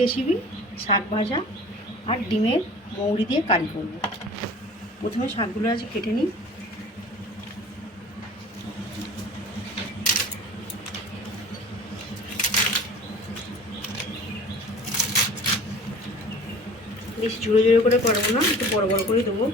Recipe শাক ভাজা আর ডিমের মৌরি দিয়ে কারি করব। প্রথমে শাকগুলো আজ কেটে নিই। বেশি জোরে জোরে করে করব না, একটু বড় বড় করেই দেবো।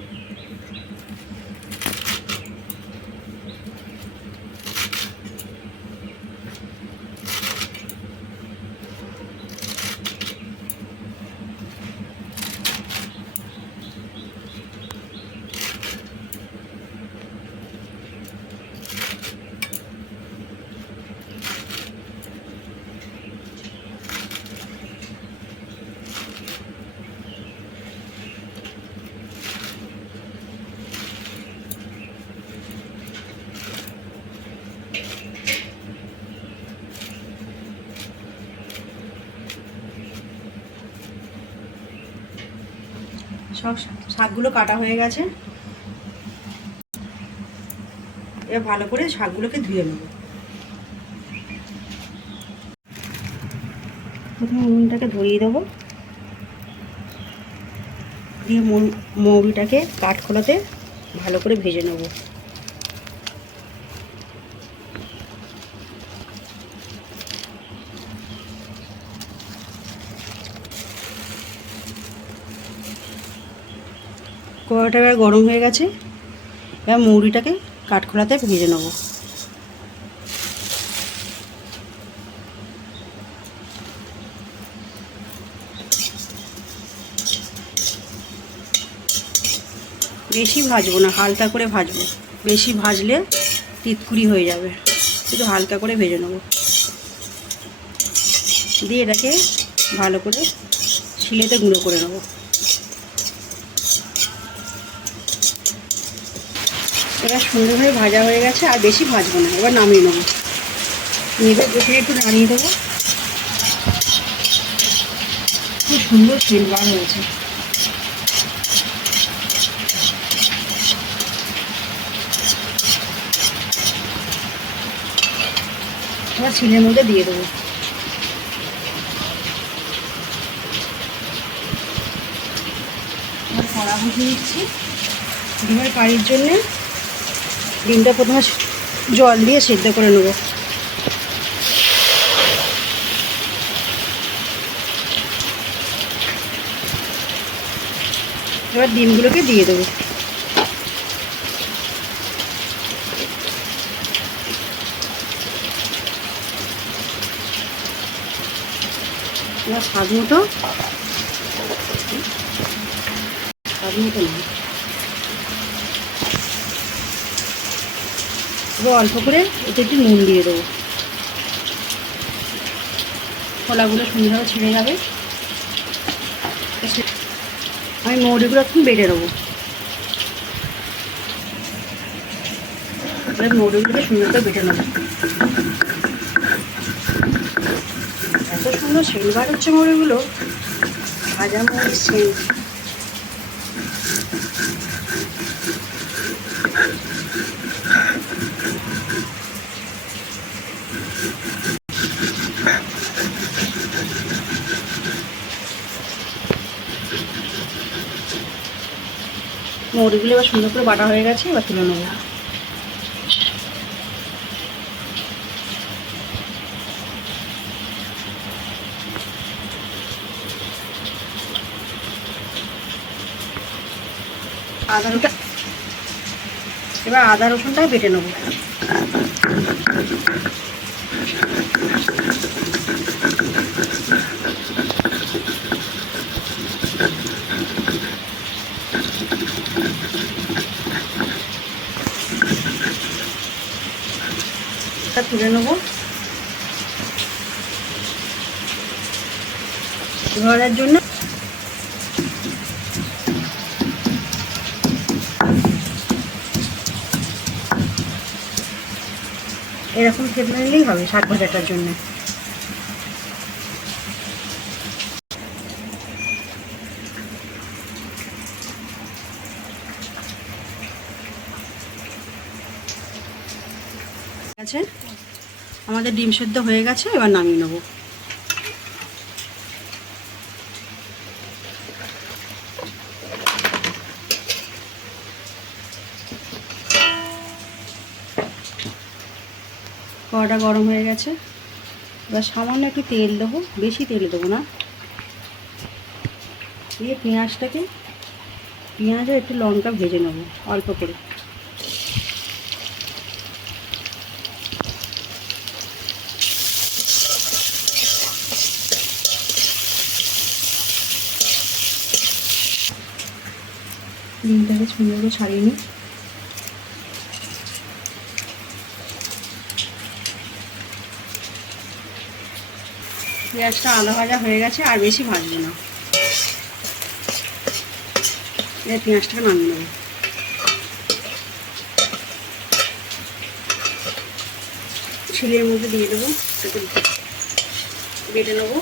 সব শাকগুলো কাটা হয়ে গেছে। এবার ভালো করে শাকগুলোকে ধুয়ে নেব। প্রথমে উনুনটাকে ধরিয়ে দেবো। দিয়ে মৌরিটাকে কাঠখোলাতে ভালো করে ভেজে নেব। কড়াটা এবার গরম হয়ে গেছে, এবার মৌরিটাকে কাঠখোলাতে ভেজে নেব। বেশি ভাজবো না, হালকা করে ভাজবো। বেশি ভাজলে তিতকুড়ি হয়ে যাবে। শুধু হালকা করে ভেজে নেব। দিয়ে এটাকে ভালো করে শিলেতে গুঁড়ো করে নেব। এবার সুন্দরভাবে ভাজা হয়ে গেছে, আর বেশি ভাজবো না, এবার নামিয়ে নেব। নেবে বসে একটু নামিয়ে দেবো। খুব সুন্দর সেল বার হয়েছে। এবার ছিলের মধ্যে দিয়ে দেবো। কড়া বসিয়ে দিচ্ছি। ডিমের কারির জন্যে ডিমটা প্রথমে জল দিয়ে সেদ্ধ করে নেব। এবার ডিমগুলোকে দিয়ে দেবো। এবার স্বাদ মতো স্বাদ মতো না এবার অল্প করে এতে একটু নুন দিয়ে দেবো। কলাগুলো সুন্দরভাবে ছেড়ে যাবে। আমি মৌরিগুলো একটু বেটে দেবো মৌরিগুলোকে সুন্দর করে বেটে নেব। এত সুন্দর সেলবার হচ্ছে মৌরিগুলো। ভাজা মৌরি মৌরিগুলো এবার সুন্দর করে বাটা হয়ে গেছে, এবার তুলে নেব। আদা এবার আদা রসুনটাই বেটে নেব। এটা তুলে নেব। ঘরের জন্য এরকম খেতে নিলেই হবে শাক ভাজাটার জন্য। গেছে আমাদের ডিম সেদ্ধ হয়ে গেছে, এবার নামিয়ে নেব। কড়াটা গরম হয়ে গেছে। এবার সামান্য একটু তেল দেবো, বেশি তেল দেবো না। দিয়ে পেঁয়াজটাকে, পেঁয়াজও একটু লঙ্কা ভেজে নেব, অল্প করে। সুন্দর করে ছাড়িয়ে নিই। পেঁয়াজটা আদা ভাজা হয়ে গেছে, আর বেশি ভাজবো না। এবার পেঁয়াজটাকে নামিয়ে নেব। ছিলের মধ্যে দিয়ে দেবো বেটে নেব।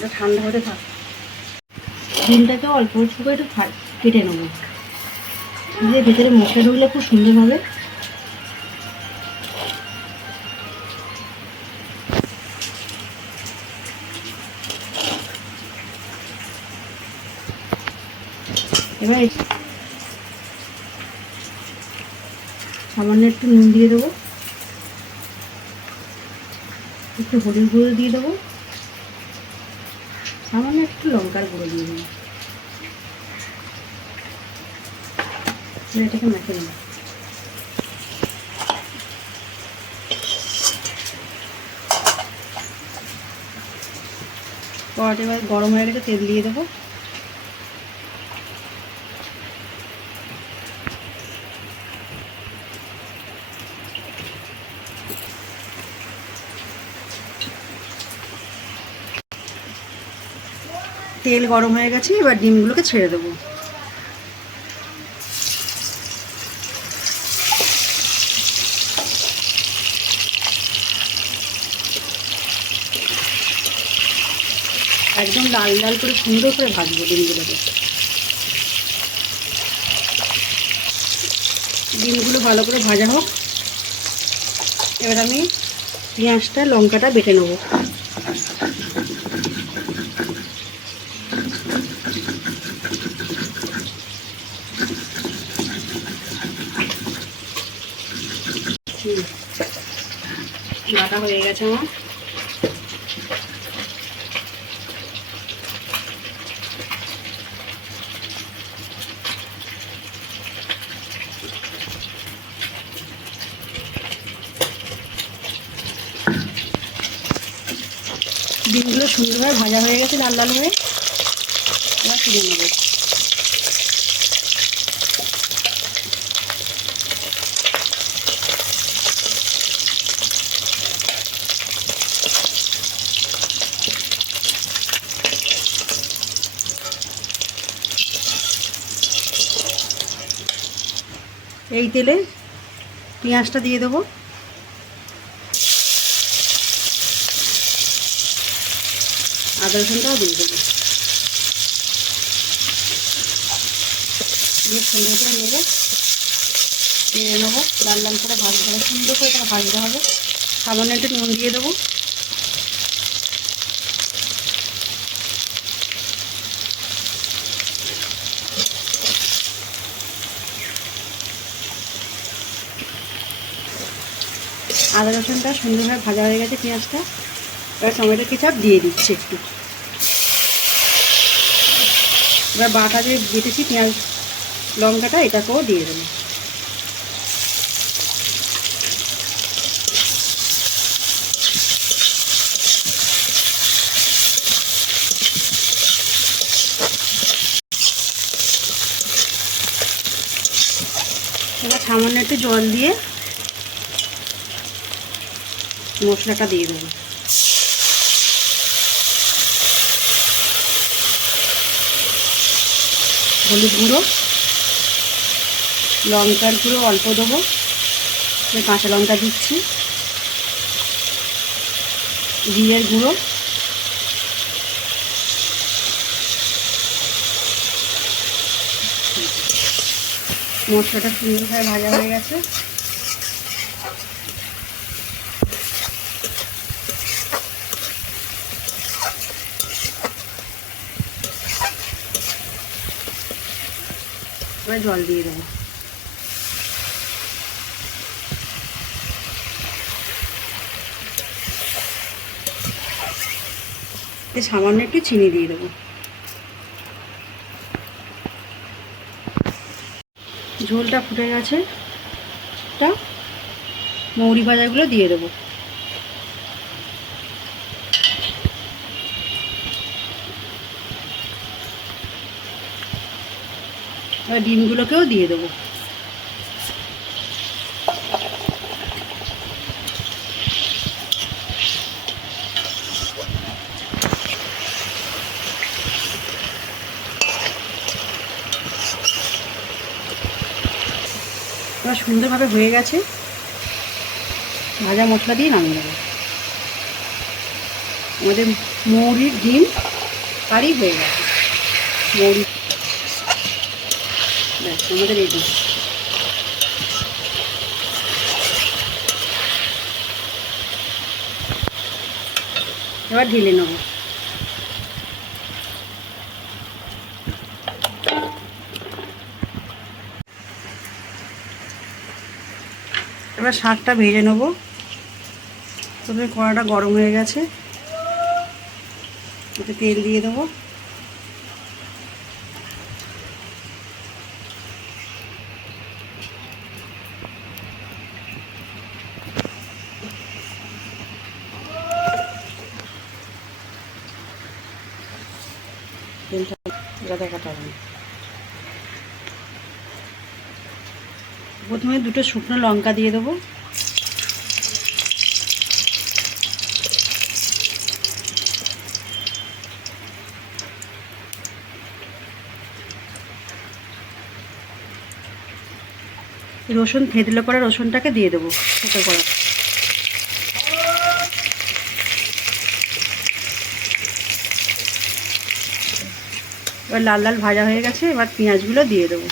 এটা ঠান্ডা হতে থাক ডিমটাকে অল্প অল্প করে একটু কেটে নেব। যে ভেতরে মশলা ঢুকলে খুব সুন্দর হবে। এবার সামান্য একটু নুন দিয়ে দেবো। একটু হলুদ গুঁড়ো দিয়ে দেবো। সামান্য একটু লঙ্কার গুঁড়ো দিয়ে দিন। এটাকে মেখে নিন। কড়াটা এবার গরম হয়ে গেলে তেল দিয়ে দেবো। তেল গরম হয়ে গেছে, এবার ডিমগুলোকে ছেড়ে দেবো। একদম লাল লাল করে সুন্দর করে ভাজবো ডিমগুলোকে। ডিমগুলো ভালো করে ভাজা হোক। এবার আমি পেঁয়াজটা, লঙ্কাটা বেটে নেব। বাটা হয়ে গেছে আমার ডিমগুলো সুন্দরভাবে ভাজা হয়ে গেছে লাল লাল হয়ে। এবার তুলে নেব। এই তেলে পেঁয়াজটা দিয়ে দেবো। আদা রসুনটাও দিয়ে দেবো। সুন্দর করে নেব। নেব। লাল লাল করে ভাজতে হবে। সুন্দর করে এটা ভাজতে হবে। সামান্য একটু নুন দিয়ে দেবো। আদা রসুনটা সুন্দরভাবে ভাজা হয়ে গেছে, পেঁয়াজটা। এবার টমেটো কেচাপ দিয়ে দিচ্ছি একটু। এবার বাটা যে বেটেছি পেঁয়াজ, লঙ্কাটা, এটাকেও দিয়ে দেবো। এবার সামান্য একটু জল দিয়ে মশলাটা দিয়ে দেবো। হলুদ গুঁড়ো, লঙ্কার গুঁড়ো অল্প দেবো কাঁচা লঙ্কা দিচ্ছি, জিরের গুঁড়ো, মশলাটা সুন্দরভাবে ভাজা হয়ে গেছে। এবার জল দিয়ে দেবো। সামান্য একটু চিনি দিয়ে দেবো। ঝোলটা ফুটে গেছে। টা মৌরি ভাজাগুলো দিয়ে দেবো। এবার ডিমগুলোকেও দিয়ে দেবো। সুন্দরভাবে হয়ে গেছে। ভাজা মশলা দিয়ে নামিয়ে দেবো আমাদের মৌরির ডিম কারি হয়ে গেছে। মৌরি আমাদের রেডি এবার ঢেলে নেব। এবার শাকটা ভেজে নেব। প্রথমে কড়াটা গরম হয়ে গেছে। এতে তেল দিয়ে দেবো তেলটা গাদা কাটা হবে প্রথমে দুটো শুকনো লঙ্কা দিয়ে দেবো। রসুন থেতলে করে রসুনটাকে দিয়ে দেবো ছোটো করে এবার লাল লাল ভাজা হয়ে গেছে, এবার পেঁয়াজগুলো দিয়ে দেবো।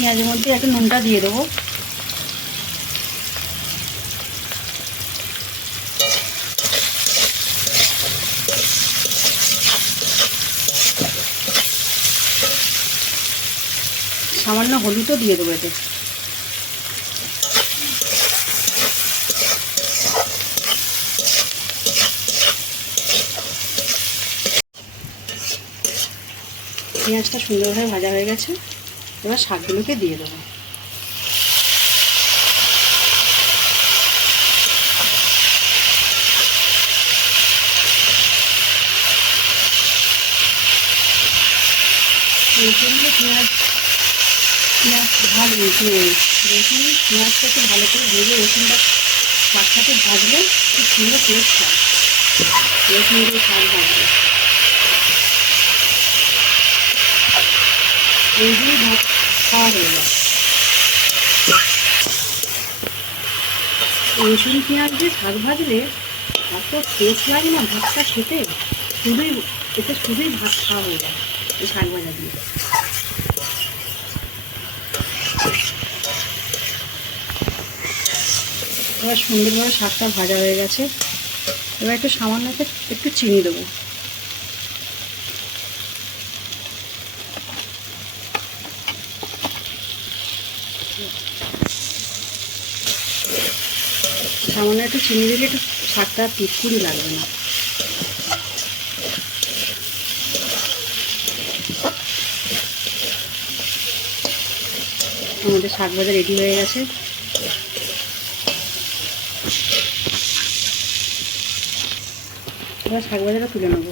পেঁয়াজের মধ্যে একটু নুনটা দিয়ে দেবো। সামান্য হলুদও দিয়ে দেবো এতে। পেঁয়াজটা সুন্দরভাবে ভাজা হয়ে গেছে। এবার শাকগুলোকে দিয়ে দেবো। পেঁয়াজ পেঁয়াজটাকে ভালো করে ভেজে রসুনটা শাকটাকে ভাজলে খুব সুন্দর টেস্ট হয়। রসুন দিয়ে শাক ভাত খাওয়া হয়ে রসুন পেঁয়াজ দিয়ে শাক ভাজলে এত টেস্ট লাগে না, ভাতটা খেতে শুধুই এতে শুধুই ভাত খাওয়া হয়ে যায়, এই শাক ভাজা দিয়ে। এবার সুন্দরভাবে শাকটা ভাজা হয়ে গেছে। এবার একটু সামান্য একটু চিনি দেবো। সামান্য একটু চিনি দিলে একটু শাকটা পিটকুড়ি লাগবে না। আমাদের শাক ভাজা রেডি হয়ে গেছে। এবার শাক ভাজাটা তুলে নেব।